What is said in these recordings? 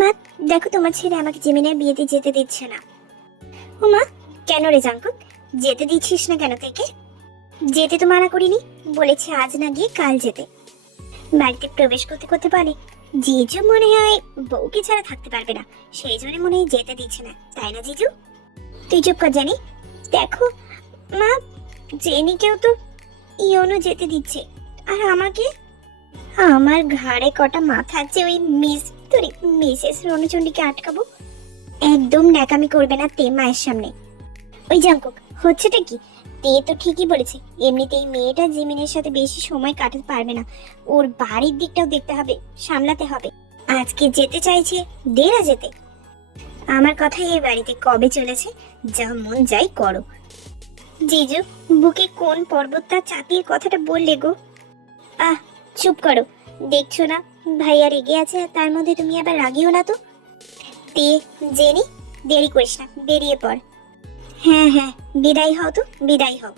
মা, দেখো তোমার ছেলে আমাকে জেমিনের বিয়েতে যেতে দিচ্ছে না। ও মা, কেন রে জাঙ্কুক? যেতে দিচ্ছিস না কেন থেকে যেতে তো মানা করিনি, বলেছে আজ না গিয়ে কাল যেতে। বাড়িতে প্রবেশ করতে করতে বলে জিজু মনে হয় বউকে ছাড়া থাকতে পারবে না, সেই জন্য মনে হয় যেতে দিচ্ছে না, তাই না জিজু? তুই চুপ কর জানি। দেখো, মা জেনিকেও তো ইয়নো যেতে দিচ্ছে, আর আমাকে? আমার ঘাড়ে কটা মাথা আছে ওই মিস তোর মিসেস রণচণ্ডীকে আটকাবো? একদম ন্যাকামি করবে না তে মায়ের সামনে। ওই জাঙ্কুক, হচ্ছেটা কি? তে তো ঠিকই বলেছে, এমনিতেই মেয়েটা জিমিনের সাথে বেশি সময় কাটাতে পারবে না। ওর বাড়ির দিকটাও দেখতে হবে, সামলাতে হবে। আজকে যেতে চাইছে, দেরা যেতে। আমার কথা এই বাড়িতে কবে চলেছে, যা মন যাই করো। জিজু, বুকে কোন পর্বতটা চাপিয়ে কথাটা বললে গো? আহ, চুপ করো। দেখছ না ভাইয়া রেগে আছে, তার মধ্যে তুমি আবার রাগিও না তো? তে, জেনি, দেরি করিস না, বেরিয়ে পড়। হ্যাঁ হ্যাঁ বিদায় হও তো, বিদায় হও।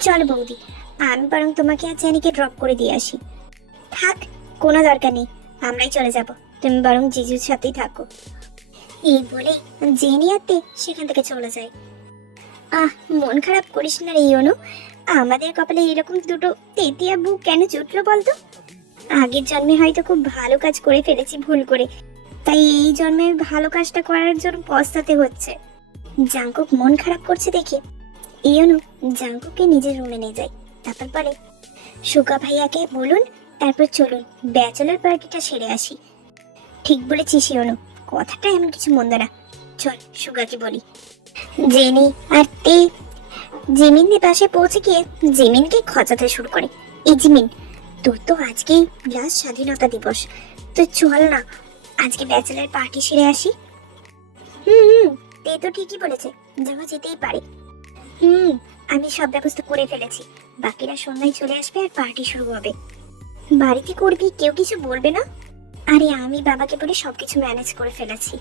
চল বৌদি, আমি বরং তোমাকে আর জেনিকে ড্রপ করে দিয়ে আসি। থাক, কোনো দরকার নেই, আমরাই চলে যাব। তুমি বরং জিজুর সাথেই থাকো। এই বলে জেনি আর তে সেখান থেকে চলে যায়। আহ, মন খারাপ করিস না রে ইয়নো। আমাদের কপালে এরকম দুটো তেতিয়া বুক কেন জুটলো বলতো? আগের জন্মে হয়তো খুব ভালো কাজ করে ফেলেছি, ভুল করে। তাই এই জন্মে ভালো কাজটা করার জন্য পস্তাতে হচ্ছে। জাঙ্কুক মন খারাপ করছে দেখে। ইয়নু জাঙ্কুককে নিজের রুমে নিয়ে যায়। তারপর বলে, সুকা ভাইয়াকে বলুন, তারপর চলুন। ব্যাচেলার পার্টিটা সেরে আসি। ঠিক বলেছিস ইয়নো। কথাটা এমন কিছু মন্দ না। চল, সুগাকে বলি। জেনি আর তে জিমিনদের পাশে পৌঁছে গিয়ে জিমিনকে খচাতে শুরু করে। এই জিমিন তোর তো আজকেই লাস্ট স্বাধীনতা দিবস। তো চল না, আজকে ব্যাচেলার পার্টি সেরে আসি। হুম হুম, তে তো ঠিকই বলেছে, যাওয়া যেতেই পারে। হুম, আমি সব ব্যবস্থা করে ফেলেছি, বাকিরা সন্ধ্যায় চলে আসবে আর পার্টি শুরু হবে। বাড়িতে করবি, কেউ কিছু বলবে না? আরে আমি বাবাকে বলে সবকিছু ম্যানেজ করে ফেলেছি।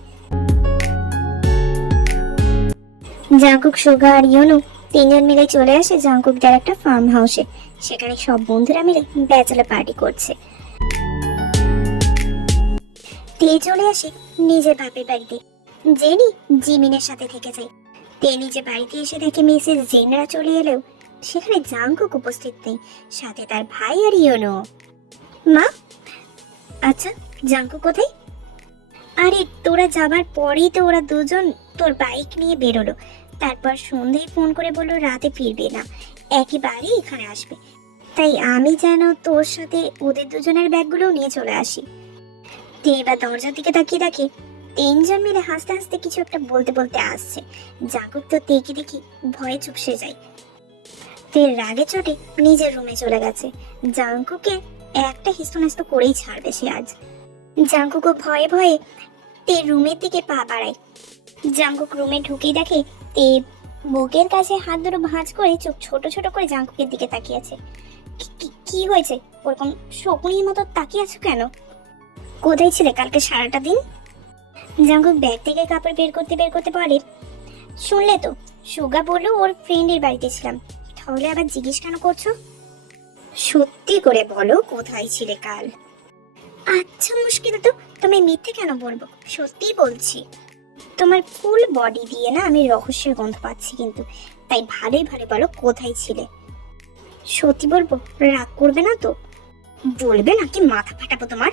জাঙ্কুক, সুগা আর ইয়নু তিনজন মিলে চলে আসে জাঙ্কুকদের একটা ফার্ম হাউসে। সেখানে সব বন্ধুরা মিলে ব্যাচেলার পার্টি করছে। তে চলে আসে নিজের বাপের বাড়িতে। জেনি জিমিনের সাথে থেকে যায়। তে নিজে বাড়িতে এসে দেখে মিসেস জেনরা চলে এলেও সেখানে জাঙ্কুক উপস্থিত নেই, সাথে তার ভাই আর ইয়নো। মা আচ্ছা জাঙ্কু কোথায়? আরে, তোরা যাবার পরেই তো ওরা দুজন তোর বাইক নিয়ে বেরোলো। তারপর সন্ধ্যায় ফোন করে বলল, রাতে ফিরবে না। একেবারেই এখানে আসবে। তাই আমি যেন তোর সাথে ওদের দুজনের ব্যাগগুলো নিয়ে চলে আসি। তে এবার দরজার দিকে তাকিয়ে দেখে তিনজন মিলে হাসতে হাসতে কিছু একটা বলতে বলতে আসছে। জাগুক তো তেকে দেখি ভয়ে চুপসে যায়। তে রাগে চটে নিজের রুমে চলে গেছে। জাঙ্কুকে একটা হিস্তনাস্ত করেই ছাড়বে সে আজ। জাঙ্কুকও ভয়ে ভয়ে তে রুমের দিকে পা বাড়ায়। জাঙ্কুক রুমে ঢুকেই দেখে তে বুকের কাছে হাত দুটো ভাঁজ করে চোখ ছোট ছোট করে জাঙ্কুকের দিকে তাকিয়ে আছে। কি- হয়েছে? ওরকম শকুনির মতো তাকিয়ে আছো কেন? কোথায় ছিলে কালকে সারাটা দিন? জাঙ্কুক ব্যাগ থেকে কাপড় বের করতে বের করতে পারে। শুনলে তো, সুগা বলল ওর ফ্রেন্ডের বাড়িতে ছিলাম। তাহলে আবার জিজ্ঞেস কেন করছ? সত্যি করে বলো, কোথায় ছিলে কাল? আচ্ছা মুশকিল তো। তুমি মিথ্যে কেন বলব? সত্যি বলছি। তোমার ফুল বডি দিয়ে না আমি রহস্যের গন্ধ পাচ্ছি কিন্তু। তাই ভালোই ভালো বলো, কোথায় ছিলে? সত্যি বলব, রাগ করবে না তো? বলবে নাকি মাথা ফাটাবো তোমার?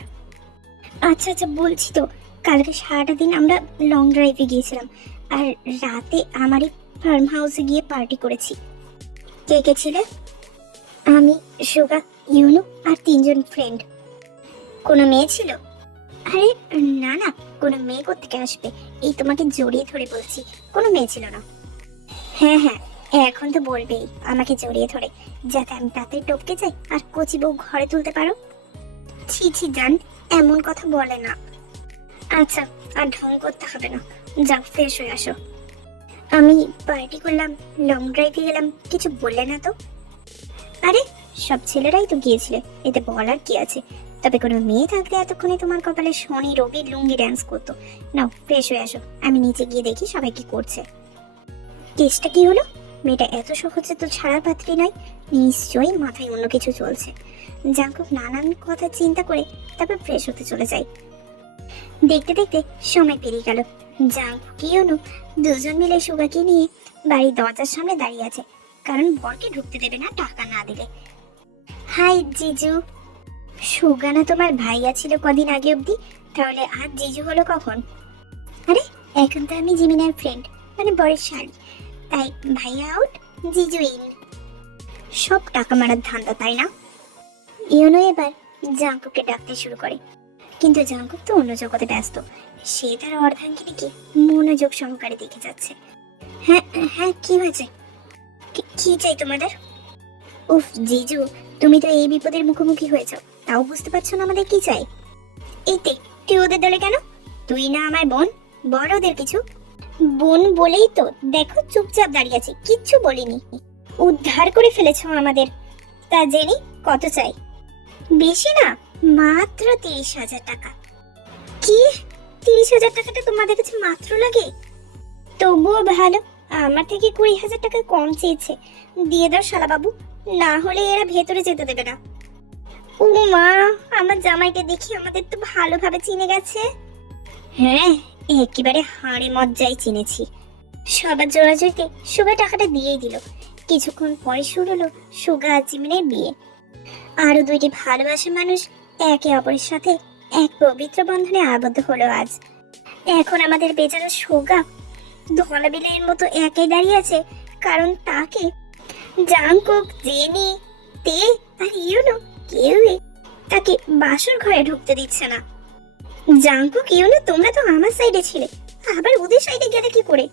আচ্ছা আচ্ছা বলছি তো, কালকে সারাটা দিন আমরা লং ড্রাইভে গিয়েছিলাম, আর রাতে আমারই ফার্ম হাউসে গিয়ে পার্টি করেছি। কে কে ছিলে? আমি, সুগা, ইউনু আর তিনজন ফ্রেন্ড কোনো মেয়ে ছিল? আরে, না না, কোনো মেয়ে কোথেকে আসবে? এই তোমাকে জড়িয়ে ধরে বলছি, কোনো মেয়ে ছিল না। হ্যাঁ হ্যাঁ এখন তো বলবেই, আমাকে জড়িয়ে ধরে। যাতে আমি তাতে টপকে যাই আর কচি বউ ঘরে তুলতে পারো। ছি ছি, জান, এমন কথা বলে না। আচ্ছা আর ঢং করতে হবে না। যাও, ফ্রেশ হয়ে আসো। আমি পার্টি করলাম লং ড্রাইভে গেলাম, কিছু বললে না তো? আরে, সব ছেলেরাই তো গিয়েছিলে, এতে বলার কি আছে? তবে কোনো মেয়ে থাকলে এতক্ষণে তোমার কপালে শনি, রবি, লুঙ্গি ড্যান্স করতো। নাও, ফ্রেশ হয়ে আসো, আমি নিচে গিয়ে দেখি সবাই কি করছে। কেসটা কি হলো? মেয়েটা এত সহজে তো ছাড়ার পাত্রী নয়, নিশ্চয়ই মাথায় অন্য কিছু চলছে। জাঙ্কুক নানান কথা চিন্তা করে তারপর ফ্রেশ হতে চলে যায়। দেখতে দেখতে সময় পেরিয়ে গেল। জাঙ্কু কি অনু দুজন মিলে সুগাকে নিয়ে বাড়ির দরজার সামনে দাঁড়িয়ে আছে। কারণ বরকে ঢুকতে দেবে না, টাকা না দিলে। হাই, জিজু। সুগানা তোমার ভাইয়া ছিল কদিন আগে অবধি? তাহলে আর জিজু হলো কখন? আরে, এখন তো আমি জিমিনার ফ্রেন্ড মানে বরের শালি। তাই ভাইয়া আউট জিজু ইন সব টাকা মারার ধান্দা, তাই না? ইউনো এবার জাঙ্কুকে ডাকতে শুরু করে। কিন্তু জাঙ্কুক তো অন্য জগতে ব্যস্ত। সে তার অর্ধাঙ্গিনীকে মনোযোগ সহকারে দেখে যাচ্ছে। হ্যাঁ হ্যাঁ কি হয়েছে? কি- চাই তোমাদের? উফ, জিজু, তুমি তো এই বিপদের মুখোমুখি হয়েছ। তাও বুঝতে পারছ না আমাদের কি চাই? এই তে, তুই ওদের দলে কেন? তুই না আমার বোন বড় ওদের কিছু। বোন বলেই তো, দেখো চুপচাপ দাঁড়িয়ে আছে, কিচ্ছু বলিনি। উদ্ধার করে ফেলেছো আমাদের, তা জেনি কত চাই? বেশি না, মাত্র তিরিশ হাজার টাকা। কি? তিরিশ হাজার টাকাটা তোমাদের কাছে মাত্র লাগে? তবুও ভালো, আমার থেকে কুড়ি হাজার টাকা কম চেয়েছে। দিয়ে দাও শালাবাবু, না হলে এরা ভেতরে যেতে দেবে না। ও মা আমার জামাইটা দেখি আমাদের তো ভালোভাবে চিনে গেছে। হ্যাঁ একেবারে হাড়ে মজ্জাই চিনেছি। সবার জোড়াজোড়িতে সুগা টাকাটা দিয়েই দিল। কিছুক্ষণ পরে শুরু হলো সুগা আর জিমিনের বিয়ে। আরও দুইটি ভালোবাসা মানুষ একে অপরের সাথে এক পবিত্র বন্ধনে আবদ্ধ হলো আজ। এখন আমাদের বেচারা সুগা ধলা বিলের মতো একাই দাঁড়িয়ে আছে, কারণ তাকে জাংকুক, জেনি, তে আর ইউনো কেউই তাকে বাসর ঘরে ঢুকতে দিচ্ছে না। জাংকুক ইউনো তোমরা তো আমার সাইডে ছিলে। আবার ওদের সাইডে গেলে কি করে?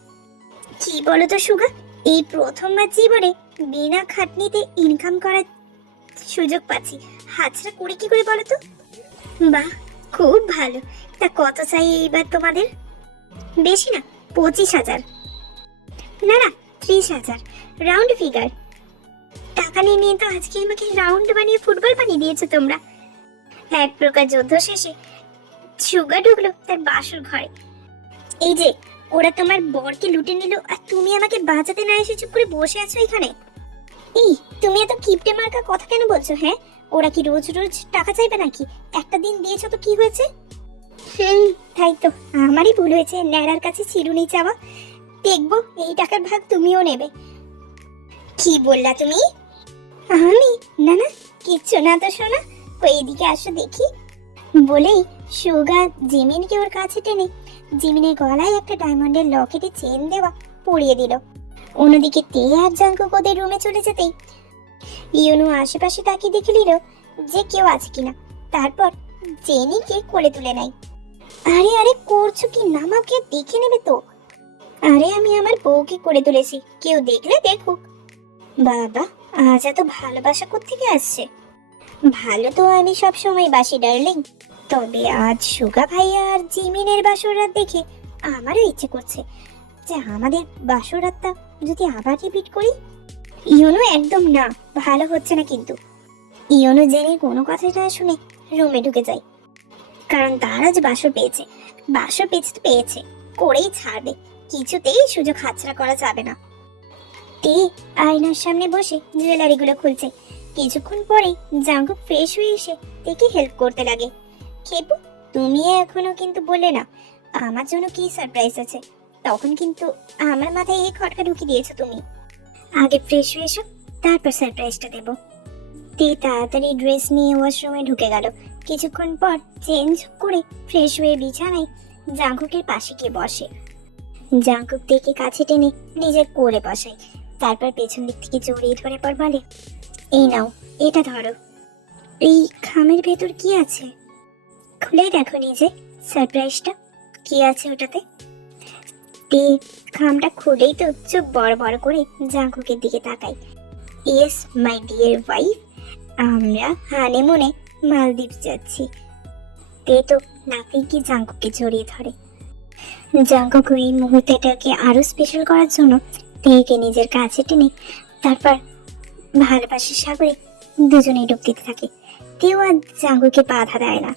কি বলো তো সুগা? এই প্রথমবার জীবনে বিনা খাটনিতে ইনকাম করার সুযোগ পাচ্ছি। হাতছাড়া করে কি করে বলো তো বাহ, খুব ভালো। তা কত চাই এইবার তোমাদের? বেশি না, পঁচিশ হাজার। না না, ত্রিশ হাজার। রাউন্ড ফিগার টাকা নিয়ে নিয়ে তো আজকে আমাকে রাউন্ড বানিয়ে ফুটবল বানিয়ে দিয়েছ তোমরা। এক প্রকার যুদ্ধ শেষে সুগা ঢুকলো, তার বাসর ঘরে। এই যে, ওরা তোমার বরকে লুটে নিল আর তুমি আমাকে বাঁচাতে না এসে চুপ করে বসে আছো এখানে? এই, তুমি এত কিপটে মার্কা কথা কেন বলছো হ্যাঁ? ওরা কি রোজ রোজ টাকা চাইবে নাকি? একটা দিন দিয়েছ তো কি হয়েছে? হুম, তাই তো, আমারই ভুল হয়েছে, ন্যাড়ার কাছে চিরুনি চাওয়া দেখব, এই টাকার ভাগ তুমিও নেবে। কি বললা তুমি? আমি? না না, কিচ্ছু না তো শোনা ওই এদিকে আসো দেখি। বলেই সুগা জিমিনকে ওর কাছে টেনে জিমিনের গলায় একটা ডায়মন্ডের লকেটে চেন দেওয়া পরিয়ে দিল। অন্যদিকে তে আর জাঙ্কুক ওদের রুমে চলে যেতেই ইউনু আশেপাশে তাকিয়ে দেখে নিল যে কেউ আছে কিনা। তারপর জেনিকে কোলে তুলে নেয়। আরে আরে, করছ কি? না নামাকে দেখে নেবে তো। আরে, আমি আমার বউকে করে তুলেছি। কেউ দেখলে দেখুক। বাবা, আজ এত ভালোবাসা থেকে আসছে? ভালো তো আমি সব সময় বাসি ডার্লিং তবে আজ সুগা ভাইয়া আর জিমিনের বাসর রাত দেখে আমারও ইচ্ছে করছে যে আমাদের বাসর রাতটা যদি আবার রিপিট করি। ইয়নো একদম না, ভালো হচ্ছে না কিন্তু। ইয়নো জেনে কোনো কথা না শুনে রুমে ঢুকে যায়। কারণ তার আজ বাসর পেয়েছে, বাসর তো পেয়েছে, করেই ছাড়বে, কিছুতেই সুযোগ হাতছাড়া করা যাবে না। তে আয়নার সামনে বসে জুয়েলারিগুলো খুলছে, কিছুক্ষণ পরে জাঙ্গু ফ্রেশ হয়ে এসে তেকে হেল্প করতে লাগে। খেপু তুমি এখনও কিন্তু বলে না আমার জন্য কি সারপ্রাইজ আছে? তখন কিন্তু আমার মাথায় এই খটকা ঢুকিয়ে দিয়েছ তুমি। আগে ফ্রেশ হয়ে এসো, তারপর সারপ্রাইজটা দেবো। তে তাড়াতাড়ি ড্রেস নিয়ে ওয়াশরুমে ঢুকে গেল। কিছুক্ষণ পর চেঞ্জ করে ফ্রেশ হয়ে বিছানায় জাঙ্কুকের পাশে গিয়ে বসে। জাঙ্কুক দেখে কাছে টেনে নিজের কোলে বসায়। তারপর পেছন দিক থেকে জড়িয়ে ধরে পর বলে, এই নাও, এটা ধরো। এই খামের ভেতর কি আছে? খুলে দেখো নিজে সারপ্রাইজটা কি আছে ওটাতে? তে খামটা খুলেই তো চোখ বড় বড় করে জাঙ্কুকের দিকে তাকাই। ইয়েস মাই ডিয়ার ওয়াইফ আমরা হানিমুনে মালদ্বীপ যাচ্ছি। তে তো নাকি কি জাঙ্কুকে জড়িয়ে ধরে। জাঙ্কুক এই মুহূর্তটাকে আরও স্পেশাল করার জন্য তেকে নিজের কাছে টেনে তারপর ভালোবাসার সাগরে দুজনেই ডুব দিতে থাকে। তেও আর জাঙ্কুকে বাধা দেয় না।